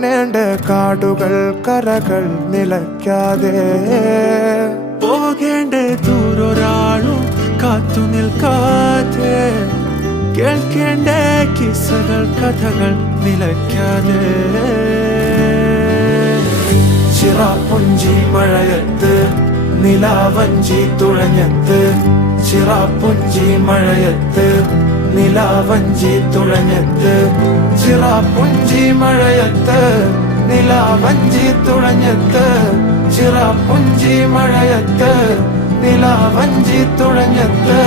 കാണേണ്ട കാടുകൾ കരകൾ നിലയ്ക്കാതെ പോകേണ്ട ദൂരൊരാളും കാത്തു നിൽക്കാതെ കേൾക്കേണ്ട കിസ്സകൾ കഥകൾ നിലയ്ക്കാതെ ചിറാപ്പുഞ്ചി മഴയത്ത് നിലാവഞ്ചി തുഴഞ്ഞത്ത് ചിറാപ്പുഞ്ചി മഴയത്ത് നിലാവഞ്ചി തുഴഞ്ഞത്ത് ചിറാപ്പുഞ്ചി മഴയത്ത് നിലാവഞ്ചി തുഴഞ്ഞത്ത് ചിറാപ്പുഞ്ചി മഴയത്ത് നിലാവഞ്ചി തുഴഞ്ഞത്ത്